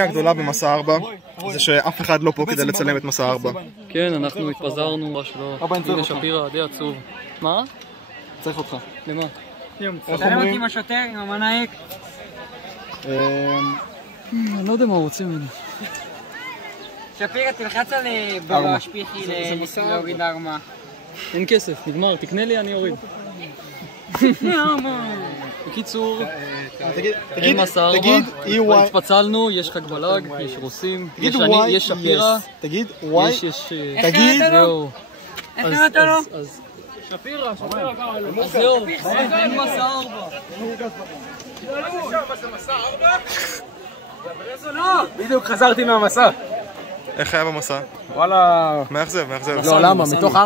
הגדולה במסע 4 זה שאף אחד לא פה כדי לצלם את מסע 4. כן, אנחנו התפזרנו, ממש לא. הנה שפירה, די עצוב. מה? צריך אותך. למה? תצלם אותי עם השוטר, עם המנהיג. אני לא יודע מה הוא רוצה ממני. שפירה, תלחץ על בלהשפיכי להוריד ארמה. אין כסף, נגמר, תקנה לי, אני אוריד. בקיצור, אין מסע 4, כבר התפצלנו, יש חג בלג, יש רוסים, יש אני, יש שפירה. תגיד, וואי, תגיד, זהו. איך קראת לו? שפירה, אז זהו, אין מסע 4. בדיוק חזרתי מהמסע. איך היה במסע? וואלה... מאכזב. לא, למה? מתוך 4-4.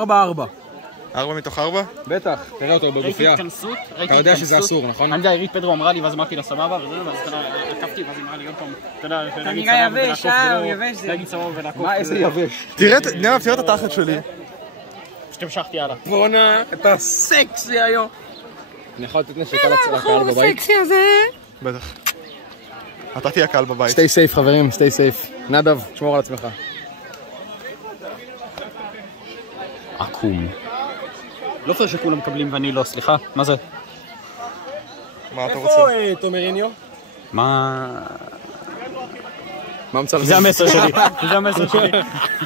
4 מתוך 4? בטח, תראה אותו בגופייה. אתה יודע שזה אסור, נכון? אני יודע, עירית פדרו אמרה לי, ואז אמרתי לה סבבה, וזהו, ואז עקפתי, ואז אמרה לי עוד פעם, אתה יודע, אתה נראה יבש, יבש זה. להגיד סבבה ולעקוף. מה, איזה יבש? תראה את התחת שלי. פשוט המשכתי הלאה. בואנה, אתה סקסי היום. אני יכול לתת נשיקה לקהל בבית? הסקסי הזה. בטח. אתה תהיה קהל בבית. סטי סייף חברים, סטי סייף. נדב, תשמור על עצמך. עקום. לא חושב שכולם מקבלים ואני לא, סליחה, מה זה? מה אתה רוצה? איפה תומריניו? מה... מה מצלם? זה המסר שלי, זה המסר שלי.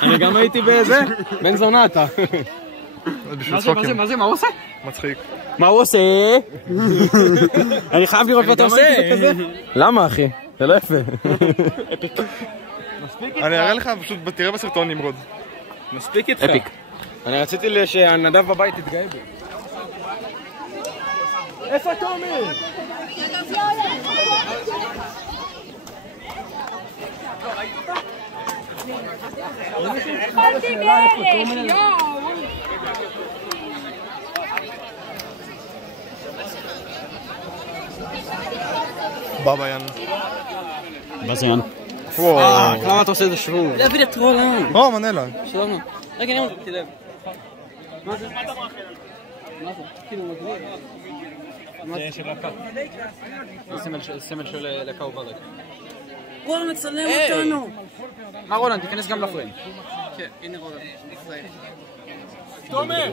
אני גם הייתי באיזה? בן זונה אתה. מה זה, מה הוא עושה? מצחיק. מה הוא עושה? אני חייב לראות מה אתה עושה. למה אחי? זה לא יפה. אני אראה לך, פשוט תראה בסרטון נמרוד. מספיק איתך. אפיק. אני רציתי שהנדב בבית יתגאה בי. איפה אתה אומר? אכלתי בערך, יואו! בבא יאן. מה זה יאן? וואו. למה אתה עושה את זה שוב? להביא לטרולן. או, מנלה. שלום. רגע, אני אומר, תלב. מה זה? כאילו מגניב. זה של לקה. זה סמל של לקה ובלק. רולן מצלם אותנו. מה רולנד, תיכנס גם לפריים. כן, הנה רולן. תומר!